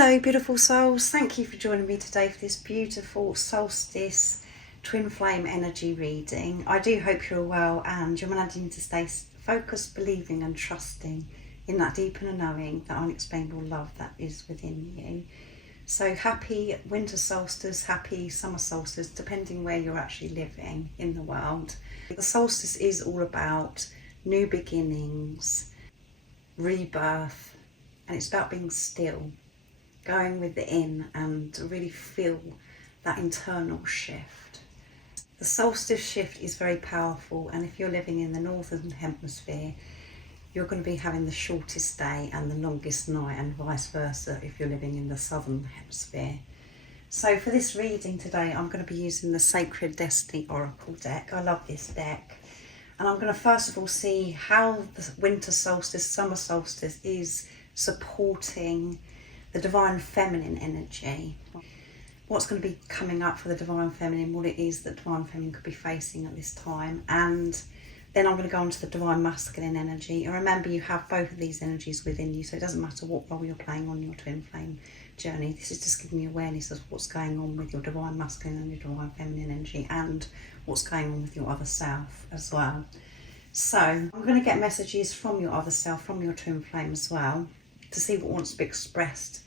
Hello beautiful souls, thank you for joining me today for this beautiful solstice twin flame energy reading. I do hope you're well and you're managing to stay focused, believing and trusting in that deep inner knowing, that unexplainable love that is within you. So happy winter solstice, happy summer solstice, depending where you're actually living in the world. The solstice is all about new beginnings, rebirth, and it's about being still, going within and to really feel that internal shift. The solstice shift is very powerful, and if you're living in the northern hemisphere, you're going to be having the shortest day and the longest night, and vice versa if you're living in the southern hemisphere. So for this reading today, I'm going to be using the Sacred Destiny Oracle deck. I love this deck. And I'm going to first of all see how the winter solstice, summer solstice is supporting the divine feminine energy. What's going to be coming up for the divine feminine, what it is that divine feminine could be facing at this time. And then I'm going to go on to the divine masculine energy. And remember, you have both of these energies within you, so it doesn't matter what role you're playing on your twin flame journey. This is just giving you awareness of what's going on with your divine masculine and your divine feminine energy, and what's going on with your other self as well. So I'm going to get messages from your other self, from your twin flame as well, to see what wants to be expressed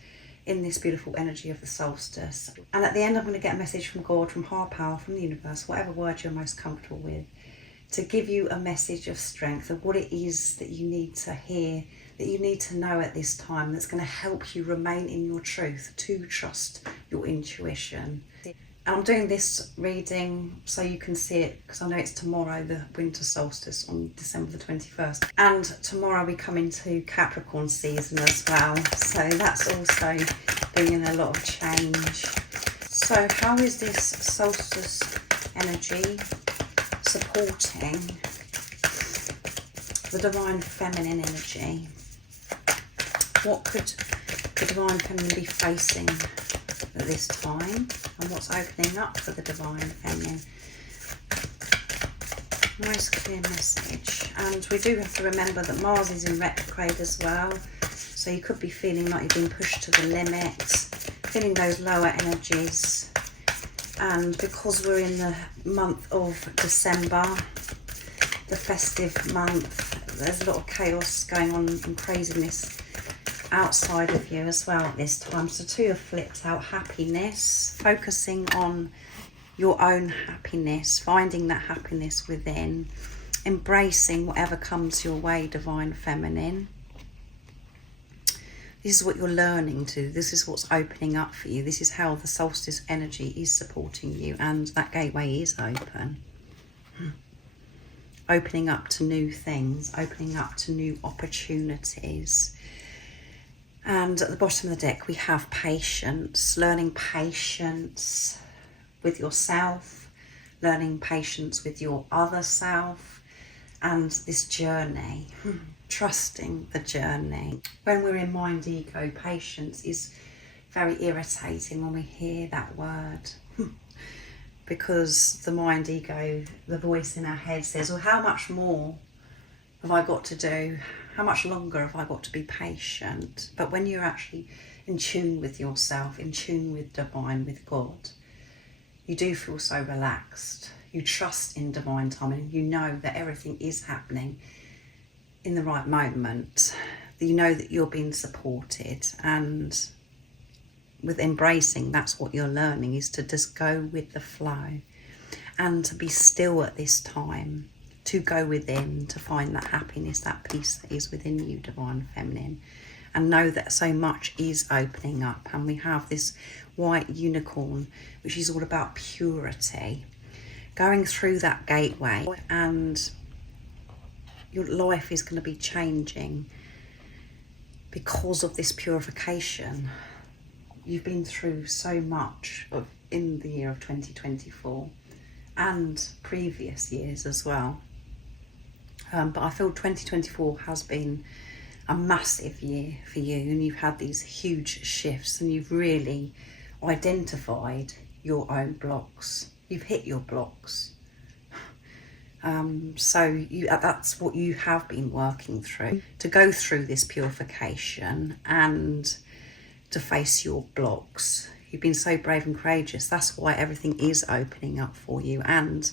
in this beautiful energy of the solstice. And at the end, I'm going to get a message from God, from higher power, from the universe, whatever word you're most comfortable with, to give you a message of strength of what it is that you need to hear, that you need to know at this time, that's going to help you remain in your truth, to trust your intuition. And I'm doing this reading so you can see it, because I know it's tomorrow, the winter solstice on December the 21st. And tomorrow we come into Capricorn season as well. So that's also bringing a lot of change. So how is this solstice energy supporting the divine feminine energy? What could the divine feminine be facing at this time, and what's opening up for the divine feminine? Nice clear message. And we do have to remember that Mars is in retrograde as well, so you could be feeling like you've been pushed to the limit, feeling those lower energies. And because we're in the month of December, the festive month, there's a lot of chaos going on and craziness outside of you as well at this time. So two have flipped out: happiness, focusing on your own happiness, finding that happiness within, embracing whatever comes your way, divine feminine. This is what you're learning to, this is what's opening up for you, this is how the solstice energy is supporting you, and that gateway is open. Opening up to new things, opening up to new opportunities. And at the bottom of the deck we have patience, learning patience with yourself, learning patience with your other self, and this journey, trusting the journey. When we're in mind ego, patience is very irritating when we hear that word, because the mind ego, the voice in our head says, well, how much more have I got to do? How much longer have I got to be patient? But when you're actually in tune with yourself, in tune with divine, with God, you do feel so relaxed. You trust in divine timing. You know that everything is happening in the right moment. You know that you're being supported, and with embracing, that's what you're learning, is to just go with the flow and to be still at this time, to go within, to find that happiness, that peace that is within you, divine feminine, and know that so much is opening up. And we have this white unicorn, which is all about purity, going through that gateway, and your life is going to be changing because of this purification. You've been through so much in the year of 2024 and previous years as well. But I feel 2024 has been a massive year for you, and you've had these huge shifts, and you've really identified your own blocks. You've hit your blocks. So that's what you have been working through, to go through this purification and to face your blocks. You've been so brave and courageous. That's why everything is opening up for you, and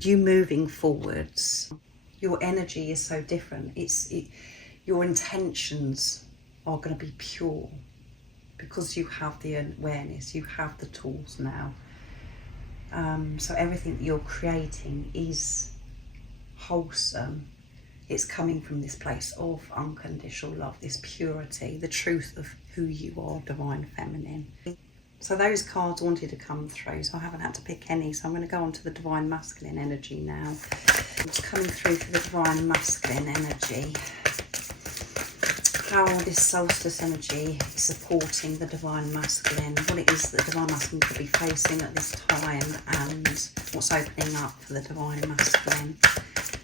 you moving forwards. Your energy is so different. Your intentions are going to be pure because you have the awareness, you have the tools now. So everything that you're creating is wholesome. It's coming from this place of unconditional love, this purity, the truth of who you are, Divine Feminine. So those cards wanted to come through, so I haven't had to pick any. So I'm going to go on to the Divine Masculine energy now. It's coming through for the Divine Masculine energy. How this solstice energy is supporting the Divine Masculine, what it is that the Divine Masculine could be facing at this time, and what's opening up for the Divine Masculine.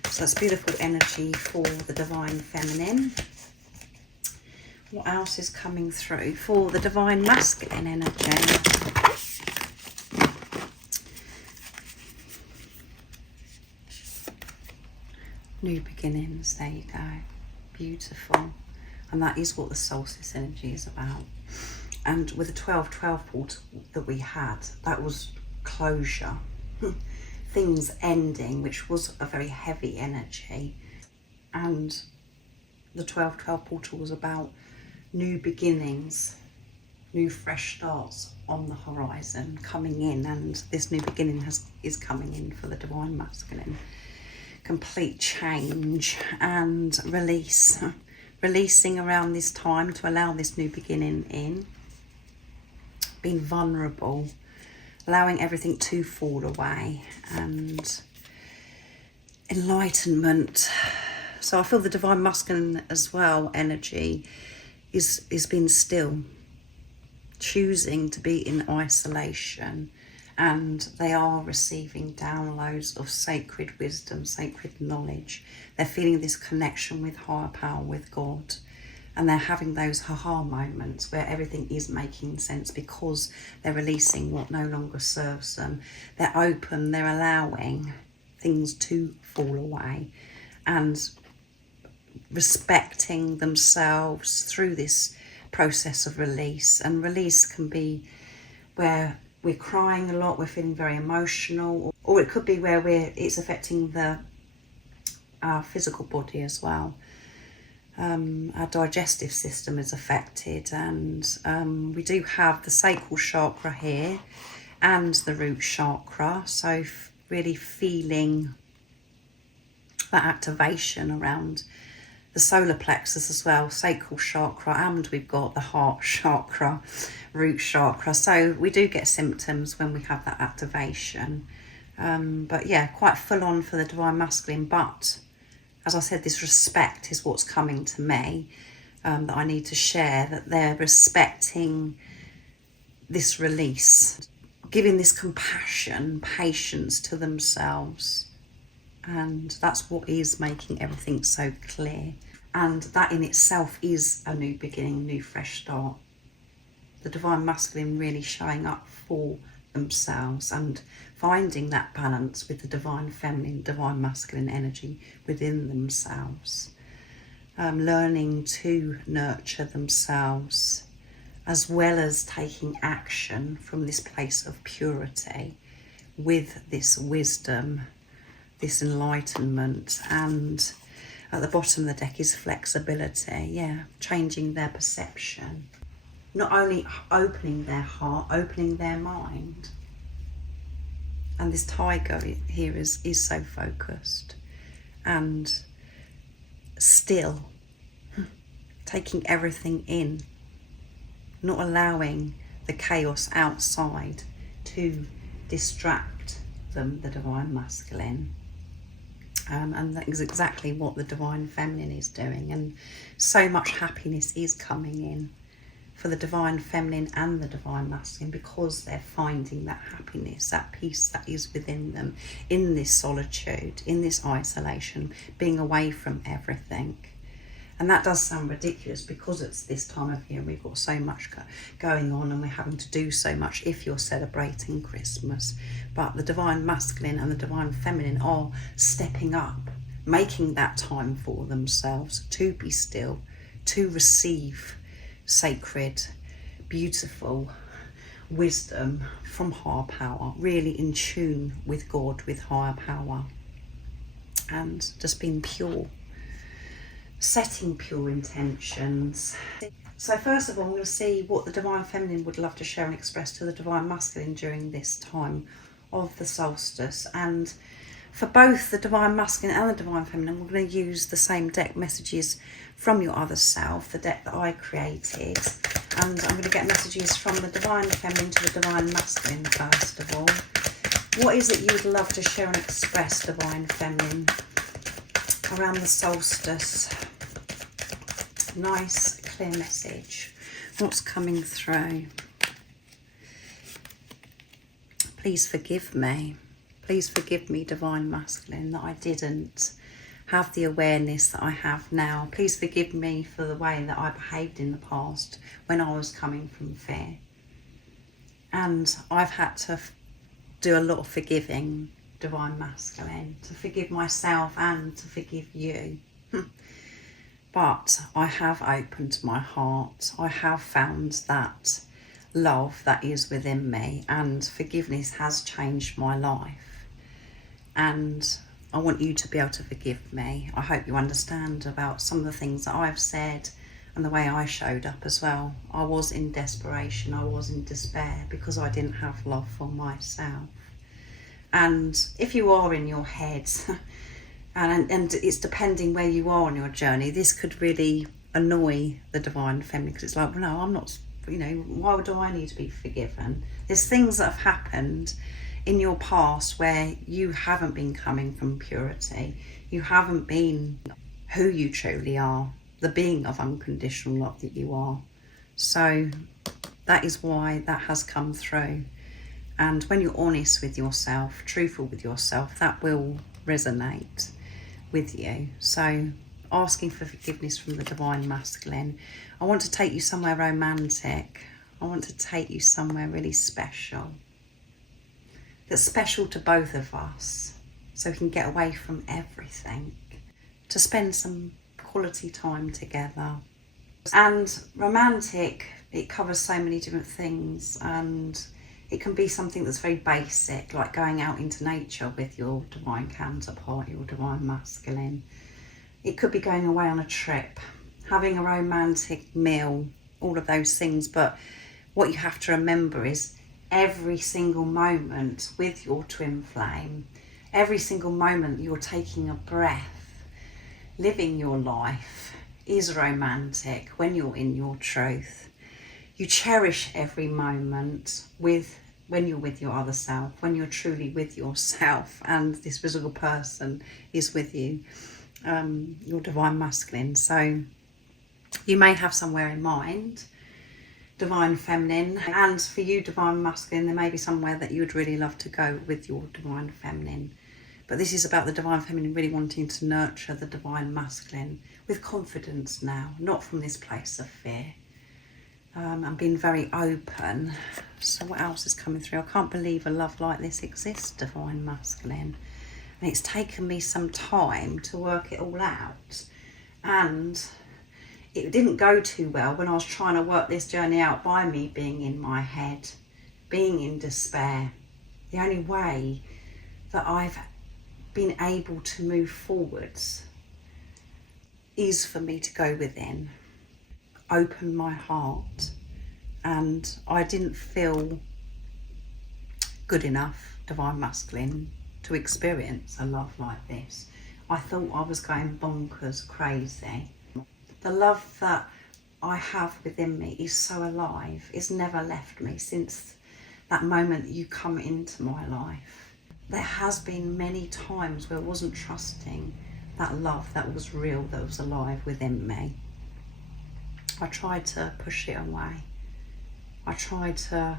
So that's beautiful energy for the Divine Feminine. What else is coming through for the Divine Masculine energy? New beginnings, there you go. Beautiful. And that is what the solstice energy is about. And with the 12-12 portal that we had, that was closure. Things ending, which was a very heavy energy. And the 12-12 portal was about new beginnings, new fresh starts on the horizon coming in. And this new beginning is coming in for the Divine Masculine. Complete change and release. Releasing around this time to allow this new beginning in. Being vulnerable, allowing everything to fall away, and enlightenment. So I feel the Divine Masculine as well energy is being still, choosing to be in isolation, and they are receiving downloads of sacred wisdom, sacred knowledge. They're feeling this connection with higher power, with God, and they're having those ha-ha moments where everything is making sense because they're releasing what no longer serves them. They're open, they're allowing things to fall away and respecting themselves through this process of release. And release can be where we're crying a lot, we're feeling very emotional, or it could be where it's affecting our physical body as well. Our digestive system is affected, and we do have the sacral chakra here and the root chakra, so really feeling that activation around the solar plexus as well, sacral chakra, and we've got the heart chakra, root chakra. So we do get symptoms when we have that activation. But yeah, quite full on for the Divine Masculine. But as I said, this respect is what's coming to me, that I need to share, that they're respecting this release, giving this compassion, patience to themselves. And that's what is making everything so clear. And that in itself is a new beginning, new fresh start. The Divine Masculine really showing up for themselves and finding that balance with the Divine Feminine, Divine Masculine energy within themselves. Learning to nurture themselves, as well as taking action from this place of purity with this wisdom, this enlightenment. And at the bottom of the deck is flexibility, changing their perception. Not only opening their heart, opening their mind. And this tiger here is so focused and still, taking everything in, not allowing the chaos outside to distract them, the Divine Masculine. And that is exactly what the Divine Feminine is doing, and so much happiness is coming in for the Divine Feminine and the Divine Masculine, because they're finding that happiness, that peace that is within them, in this solitude, in this isolation, being away from everything. And that does sound ridiculous because it's this time of year and we've got so much going on and we're having to do so much if you're celebrating Christmas. But the Divine Masculine and the Divine Feminine are stepping up, making that time for themselves to be still, to receive sacred, beautiful wisdom from higher power, really in tune with God, with higher power, and just being pure, setting pure intentions. So first of all, I'm going to see what the Divine Feminine would love to share and express to the Divine Masculine during this time of the solstice. And for both the Divine Masculine and the Divine Feminine, we're going to use the same deck, Messages from Your Other Self, the deck that I created. And I'm going to get messages from the Divine Feminine to the Divine Masculine first of all. What is it you would love to share and express, Divine Feminine, around the solstice? Nice, clear message. What's coming through? Please forgive me. Please forgive me, Divine Masculine, that I didn't have the awareness that I have now. Please forgive me for the way that I behaved in the past when I was coming from fear. And I've had to do a lot of forgiving, Divine Masculine, to forgive myself and to forgive you. But I have opened my heart. I have found that love that is within me, and forgiveness has changed my life. And I want you to be able to forgive me. I hope you understand about some of the things that I've said and the way I showed up as well. I was in desperation. I was in despair because I didn't have love for myself. And if you are in your head, and it's depending where you are on your journey, this could really annoy the Divine Feminine, because it's like, well, no, I'm not, why do I need to be forgiven? There's things that have happened in your past where you haven't been coming from purity. You haven't been who you truly are, the being of unconditional love that you are. So that is why that has come through. And when you're honest with yourself, truthful with yourself, that will resonate with you. So asking for forgiveness from the Divine Masculine. I want to take you somewhere romantic. I want to take you somewhere really special. That's special to both of us, so we can get away from everything, to spend some quality time together. And romantic, it covers so many different things, and it can be something that's very basic, like going out into nature with your divine counterpart, your Divine Masculine. It could be going away on a trip, having a romantic meal, all of those things. But what you have to remember is every single moment with your twin flame, every single moment you're taking a breath, living your life, is romantic when you're in your truth. You cherish every moment when you're with your other self, when you're truly with yourself and this visible person is with you, your Divine Masculine. So you may have somewhere in mind, Divine Feminine, and for you, Divine Masculine, there may be somewhere that you would really love to go with your Divine Feminine. But this is about the Divine Feminine really wanting to nurture the Divine Masculine with confidence now, not from this place of fear. And being very open. So what else is coming through? I can't believe a love like this exists, Divine Masculine. And it's taken me some time to work it all out. And it didn't go too well when I was trying to work this journey out by me being in my head, being in despair. The only way that I've been able to move forwards is for me to go within, open my heart. And I didn't feel good enough, Divine Masculine, to experience a love like this. I thought I was going bonkers crazy. The love that I have within me is so alive. It's never left me since that moment you come into my life. There has been many times where I wasn't trusting that love that was real, that was alive within me. I tried to push it away. I tried to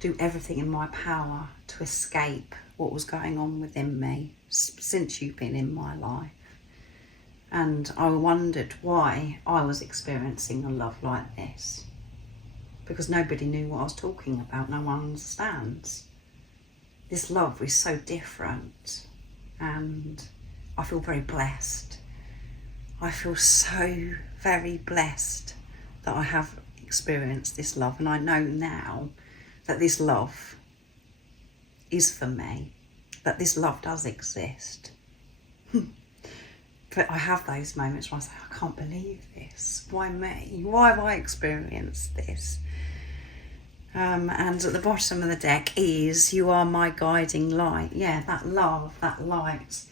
do everything in my power to escape what was going on within me since you've been in my life. And I wondered why I was experiencing a love like this, because nobody knew what I was talking about. No one understands. This love is so different, and I feel very blessed. I feel so very blessed that I have experienced this love, and I know now that this love is for me, that this love does exist. But I have those moments where I say, I can't believe this. Why me? Why have I experienced this? And at the bottom of the deck is, you are my guiding light. Yeah, that love, that light,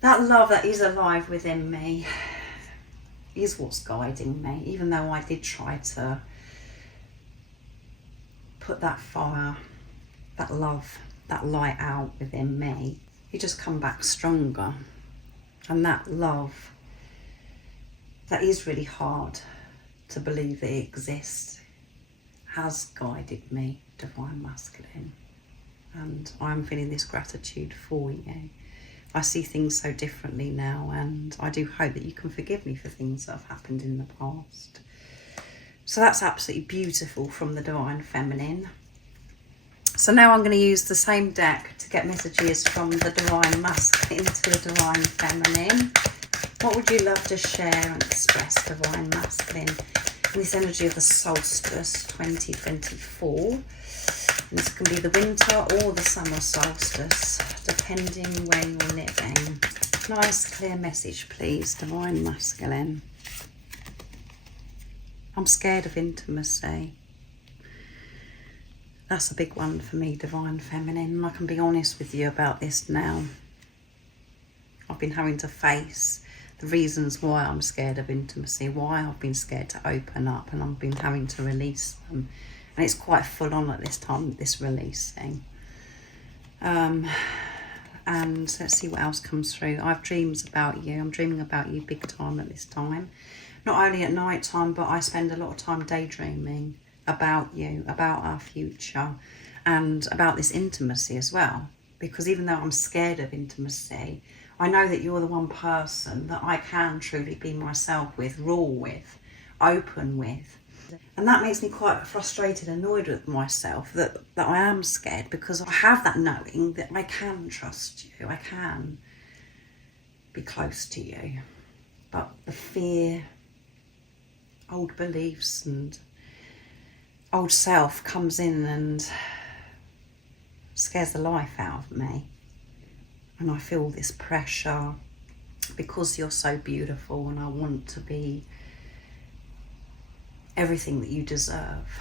that love that is alive within me is what's guiding me. Even though I did try to put that fire, that love, that light out within me, you just come back stronger. And that love, that is really hard to believe that it exists, has guided me, Divine Masculine. And I'm feeling this gratitude for you. I see things so differently now, and I do hope that you can forgive me for things that have happened in the past. So that's absolutely beautiful from the Divine Feminine. So now I'm going to use the same deck to get messages from the Divine Masculine to the Divine Feminine. What would you love to share and express, Divine Masculine, in this energy of the solstice 2024? And this can be the winter or the summer solstice, depending where you're living. Nice clear message, please, Divine Masculine. I'm scared of intimacy. That's a big one for me, Divine Feminine, and I can be honest with you about this now. I've been having to face the reasons why I'm scared of intimacy, why I've been scared to open up, and I've been having to release them. And it's quite full on at this time, this releasing. And let's see what else comes through. I have dreams about you. I'm dreaming about you big time at this time. Not only at night time, but I spend a lot of time daydreaming about you, about our future, and about this intimacy as well. Because even though I'm scared of intimacy, I know that you're the one person that I can truly be myself with, raw with, open with. And that makes me quite frustrated, annoyed with myself that I am scared, because I have that knowing that I can trust you, I can be close to you. But the fear, old beliefs and old self comes in and scares the life out of me. And I feel this pressure because you're so beautiful, and I want to be everything that you deserve.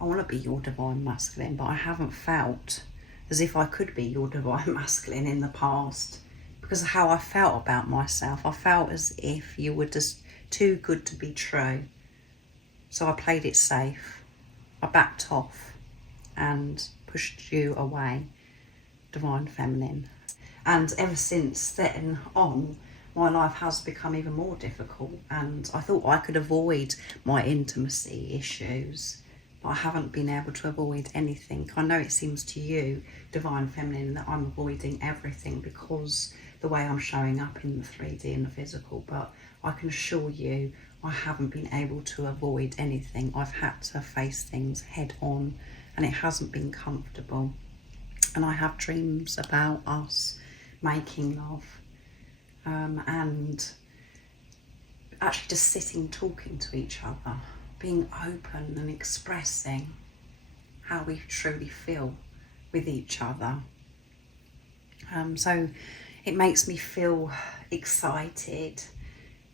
I want to be your Divine Masculine, but I haven't felt as if I could be your Divine Masculine in the past because of how I felt about myself. I felt as if you were just too good to be true. So I played it safe. I backed off and pushed you away, Divine Feminine. And ever since then on, my life has become even more difficult, and I thought I could avoid my intimacy issues, but I haven't been able to avoid anything. I know it seems to you, Divine Feminine, that I'm avoiding everything because the way I'm showing up in the 3D and the physical, but I can assure you I haven't been able to avoid anything. I've had to face things head on, and it hasn't been comfortable. And I have dreams about us making love, and actually just sitting, talking to each other, being open and expressing how we truly feel with each other. So it makes me feel excited.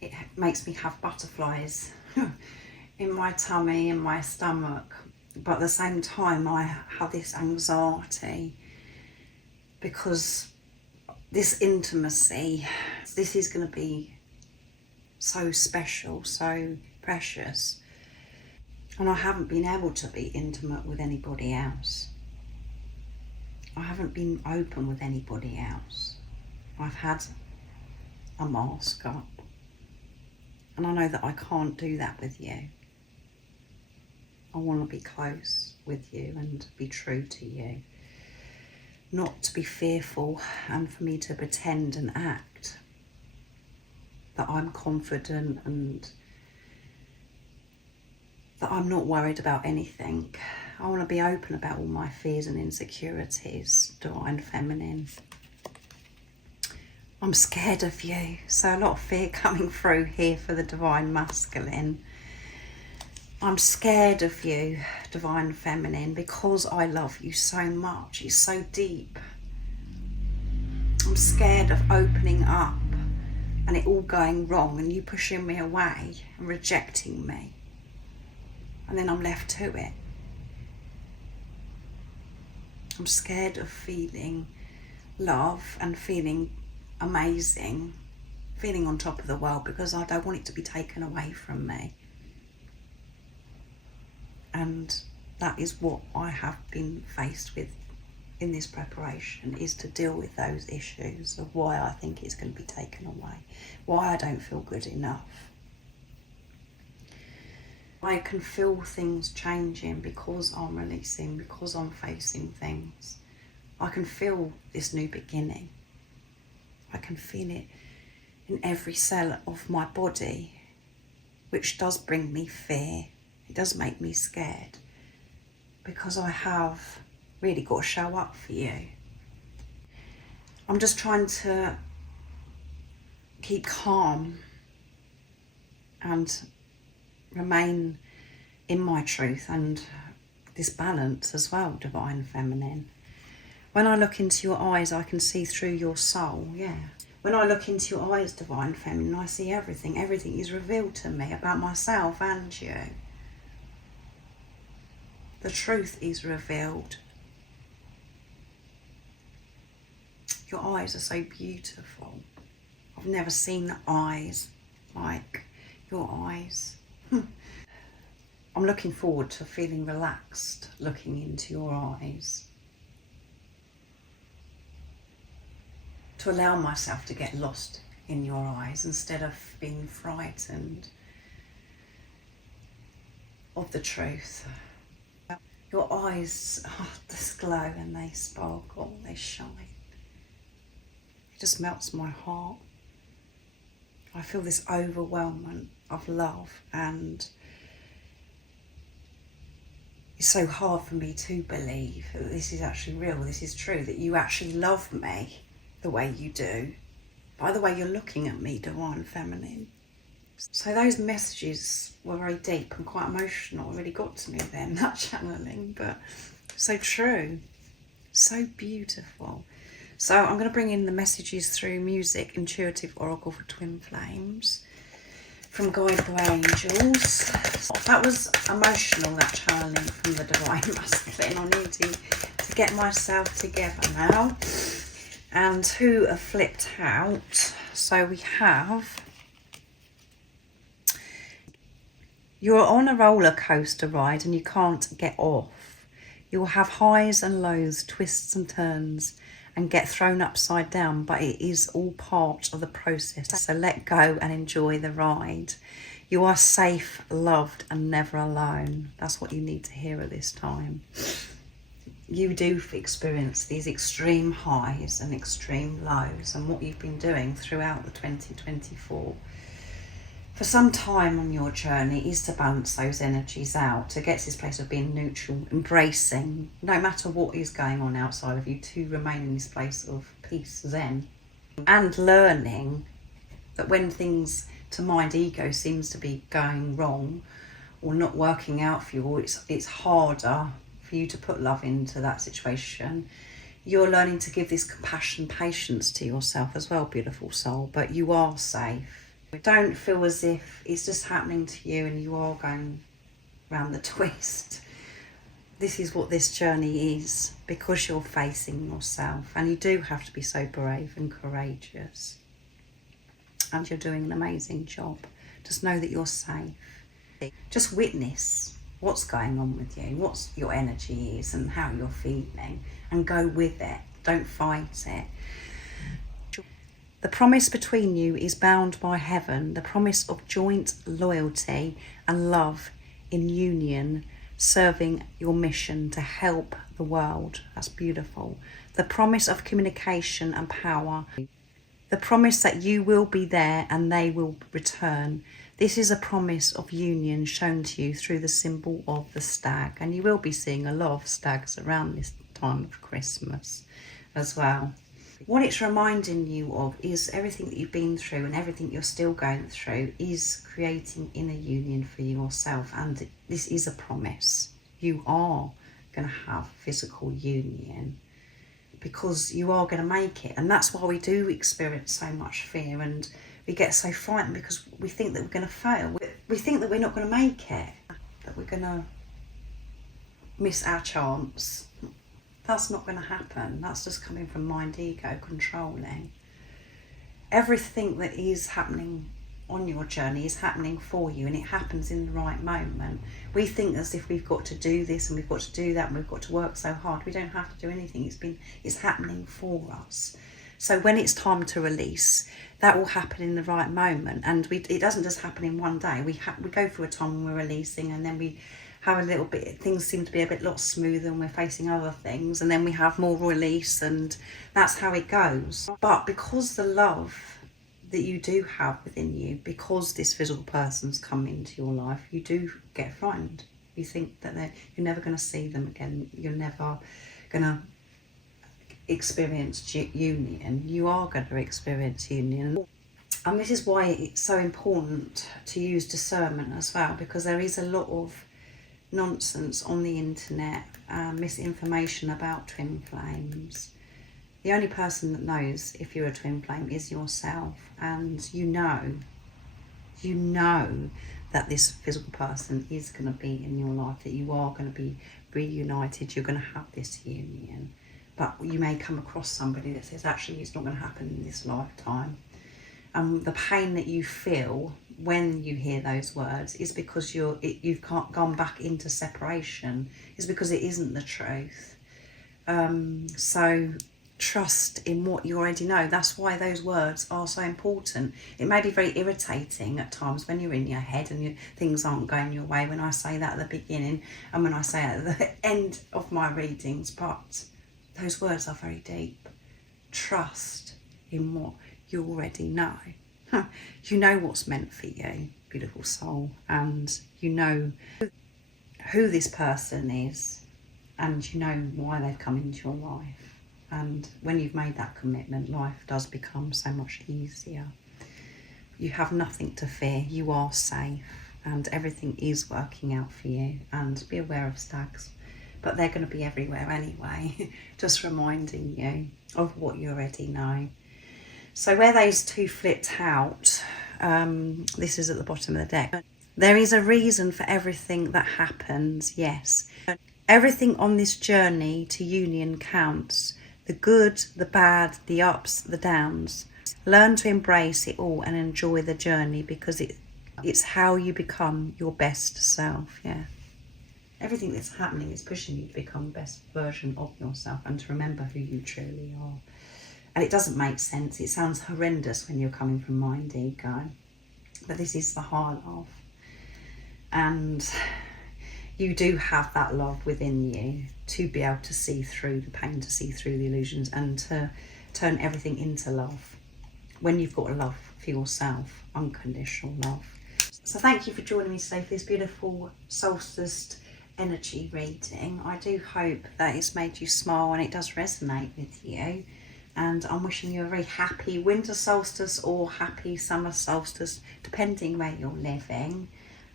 It makes me have butterflies in my tummy, in my stomach, but at the same time I have this anxiety because this intimacy, this is going to be so special, so precious, and I haven't been able to be intimate with anybody else. I haven't been open with anybody else. I've had a mask up, and I know that I can't do that with you. I want to be close with you and be true to you. Not to be fearful and for me to pretend and act that I'm confident and that I'm not worried about anything. I want to be open about all my fears and insecurities, Divine Feminine. I'm scared of you, so a lot of fear coming through here for the Divine Masculine. I'm scared of you, Divine Feminine, because I love you so much. It's so deep. I'm scared of opening up and it all going wrong and you pushing me away and rejecting me. And then I'm left to it. I'm scared of feeling love and feeling amazing, feeling on top of the world, because I don't want it to be taken away from me. And that is what I have been faced with in this preparation, is to deal with those issues of why I think it's going to be taken away, why I don't feel good enough. I can feel things changing because I'm releasing, because I'm facing things. I can feel this new beginning. I can feel it in every cell of my body, which does bring me fear. It does make me scared, because I have really got to show up for you. I'm just trying to keep calm and remain in my truth and this balance as well, Divine Feminine. When I look into your eyes, I can see through your soul, yeah. When I look into your eyes, Divine Feminine, I see everything. Everything is revealed to me about myself and you. The truth is revealed. Your eyes are so beautiful. I've never seen eyes like your eyes. I'm looking forward to feeling relaxed looking into your eyes. To allow myself to get lost in your eyes instead of being frightened of the truth. Your eyes just glow and they sparkle, they shine. It just melts my heart. I feel this overwhelming of love, and it's so hard for me to believe that this is actually real, this is true, that you actually love me the way you do, by the way you're looking at me, Divine Feminine. So those messages were very deep and quite emotional. It really got to me then, that channeling, but so true, so beautiful. So I'm going to bring in the messages through music, Intuitive Oracle for Twin Flames, from Guided by Angels. That was emotional, that channeling from the Divine Masculine. I'm needing to get myself together now. And who are flipped out? So we have, you're on a roller coaster ride and you can't get off. You will have highs and lows, twists and turns, and get thrown upside down, but it is all part of the process. So let go and enjoy the ride. You are safe, loved, and never alone. That's what you need to hear at this time. You do experience these extreme highs and extreme lows, and what you've been doing throughout the 2024 for some time on your journey is to balance those energies out, to get to this place of being neutral, embracing, no matter what is going on outside of you, to remain in this place of peace, zen, and learning that when things to mind ego seems to be going wrong or not working out for you, or it's harder for you to put love into that situation, you're learning to give this compassion, patience to yourself as well, beautiful soul, but you are safe. Don't feel as if it's just happening to you and you are going round the twist. This is what this journey is, because you're facing yourself, and you do have to be so brave and courageous, and you're doing an amazing job. Just know that you're safe. Just witness what's going on with you, what your energy is and how you're feeling, and go with it. Don't fight it. The promise between you is bound by heaven, the promise of joint loyalty and love in union, serving your mission to help the world. That's beautiful. The promise of communication and power. The promise that you will be there and they will return. This is a promise of union shown to you through the symbol of the stag. And you will be seeing a lot of stags around this time of Christmas as well. What it's reminding you of is everything that you've been through and everything you're still going through is creating inner union for yourself. And this is a promise. You are going to have physical union because you are going to make it. And that's why we do experience so much fear and we get so frightened, because we think that we're going to fail. We think that we're not going to make it, that we're going to miss our chance. That's not going to happen. That's just coming from mind, ego, controlling. Everything that is happening on your journey is happening for you, and it happens in the right moment. We think as if we've got to do this and we've got to do that and we've got to work so hard. We don't have to do anything. It's happening for us. So when it's time to release, that will happen in the right moment, and it doesn't just happen in one day. We go through a time when we're releasing, and then we have a little bit, things seem to be a lot smoother and we're facing other things, and then we have more release, and that's how it goes. But because the love that you do have within you, because this physical person's come into your life, you do get frightened. You think that you're never going to see them again, you're never going to experience union. You are going to experience union. And this is why it's so important to use discernment as well, because there is a lot of nonsense on the internet, misinformation about twin flames. The only person that knows if you're a twin flame is yourself, and you know that this physical person is going to be in your life, that you are going to be reunited, you're going to have this union. But you may come across somebody that says actually it's not going to happen in this lifetime. The pain that you feel when you hear those words is because you've gone back into separation. It's because it isn't the truth. So trust in what you already know. That's why those words are so important. It may be very irritating at times when you're in your head and things aren't going your way, when I say that at the beginning and when I say it at the end of my readings, but those words are very deep. Trust in what you already know. You know what's meant for you, beautiful soul, and you know who this person is, and you know why they've come into your life. And when you've made that commitment, life does become so much easier. You have nothing to fear. You are safe, and everything is working out for you. And be aware of stags, but they're going to be everywhere anyway. Just reminding you of what you already know. So where those two flipped out, this is at the bottom of the deck. There is a reason for everything that happens, yes. Everything on this journey to union counts. The good, the bad, the ups, the downs. Learn to embrace it all and enjoy the journey, because it's how you become your best self, yeah. Everything that's happening is pushing you to become the best version of yourself and to remember who you truly are. And it doesn't make sense. It sounds horrendous when you're coming from mind, ego. But this is the high love. And you do have that love within you to be able to see through the pain, to see through the illusions, and to turn everything into love. When you've got love for yourself, unconditional love. So thank you for joining me today for this beautiful solstice energy reading. I do hope that it's made you smile and it does resonate with you. And I'm wishing you a very happy winter solstice or happy summer solstice, depending where you're living.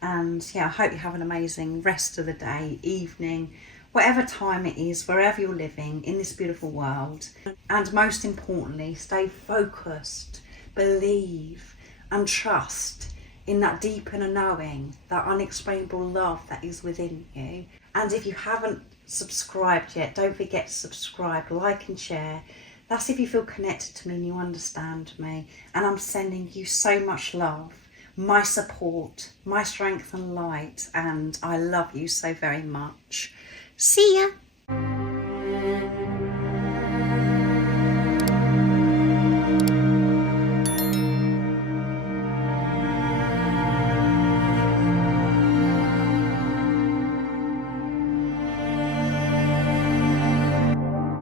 And yeah, I hope you have an amazing rest of the day, evening, whatever time it is, wherever you're living in this beautiful world. And most importantly, stay focused, believe and trust in that deep inner knowing, that unexplainable love that is within you. And if you haven't subscribed yet, don't forget to subscribe, like and share. That's if you feel connected to me and you understand me. And I'm sending you so much love, my support, my strength and light. And I love you so very much. See ya.